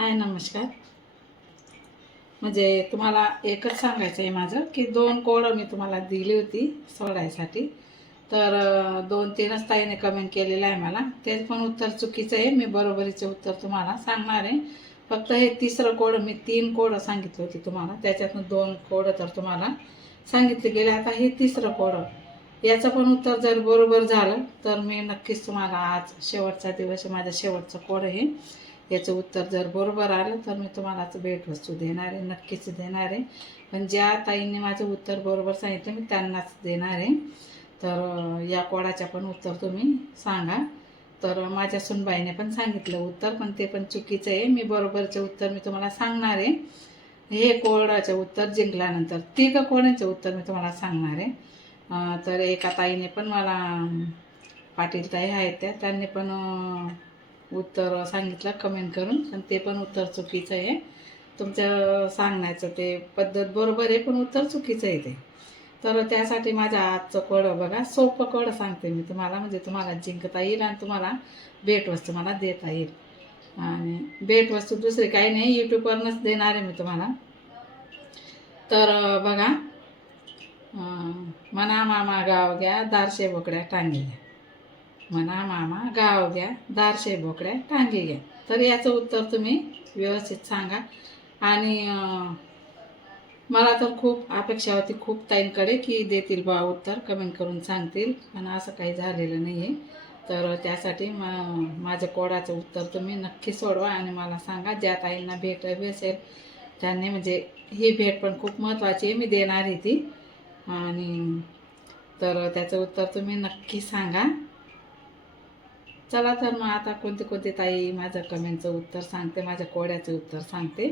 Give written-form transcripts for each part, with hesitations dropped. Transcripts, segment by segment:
हाय नमस्कार. म्हणजे तुम्हाला एकच सांगायचं आहे माझं की 2 कोडं मी तुम्हाला दिली होती सोडायसाठी. तर 2-3च ताईने कमेंट केलेलं आहे मला. ते पण उत्तर चुकीचं आहे. मी बरोबरीचे उत्तर तुम्हाला सांगणार आहे. फक्त हे तिसरं कोडं मी 3 कोडं सांगितले होते तुम्हाला. त्याच्यातनं 2 कोडं तर तुम्हाला सांगितले गेले. आता हे तिसरं कोडं याचं पण उत्तर जर बरोबर झालं तर मी नक्कीच तुम्हाला आज शेवटचा दिवस आहे, माझा शेवटचं कोड आहे. याचं उत्तर जर बरोबर आलं तर मी तुम्हालाच भेटवस्तू देणार आहे, नक्कीच देणार आहे. पण ज्या ताईंनी माझं उत्तर बरोबर सांगितलं मी त्यांनाच देणार आहे. तर या कोडाच्या पण उत्तर तुम्ही सांगा. तर माझ्या सुनबाईने पण सांगितलं उत्तर, पण ते पण चुकीचं आहे. मी बरोबरचे उत्तर मी तुम्हाला सांगणार आहे. हे कोडाचे उत्तर जिंकल्यानंतर 3 कोडांचे उत्तर मी तुम्हाला सांगणार आहे. तर एका ताईने पण मला पाटील ताई आहेत त्यांनी पण उत्तर सांगितलं कमेंट करून, पण ते पण उत्तर चुकीचं आहे. तुमचं सांगण्याचं ते पद्धत बरोबर आहे, पण उत्तर चुकीचं आहे ते. तर त्यासाठी माझ्या आजचं कोडं बघा, सोपं कोडं सांगते मी तुम्हाला, म्हणजे तुम्हाला जिंकता येईल आणि तुम्हाला भेटवस्तू मला देता येईल. आणि भेटवस्तू दुसरी काही नाही, यूट्यूबवरूनच देणार आहे मी तुम्हाला. तर बघा, म्हणा मामा गाव घ्या, दारशे बोकड्या टांगे घ्या. म्हणा मामा गाव घ्या, दारशे बोकड्या टांगे घ्या. तर याचं उत्तर तुम्ही व्यवस्थित सांगा. आणि मला तर खूप अपेक्षा होती खूप ताईंकडे की देतील बा उत्तर, कमेंट करून सांगतील, पण असं काही झालेलं नाही आहे. तर त्यासाठी माझ्या कोडाचं उत्तर तुम्ही नक्की सोडवा आणि मला सांगा. ज्या ताईंना भेट हवी असेल त्यांनी, म्हणजे ही भेट पण खूप महत्त्वाची आहे, मी देणार आहे ती. आणि तर त्याचं उत्तर तुम्ही नक्की सांगा. चला तर मग आता कोणते कोणते ताई माझं कमेंटचं उत्तर सांगते, माझ्या कोड्याचं उत्तर सांगते.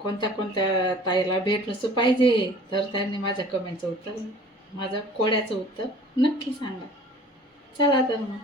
कोणत्या कोणत्या ताईला भेटवस्तू पाहिजे तर त्यांनी माझ्या कमेंटचं उत्तर, माझं कोड्याचं उत्तर नक्की सांगा. चला तर मग.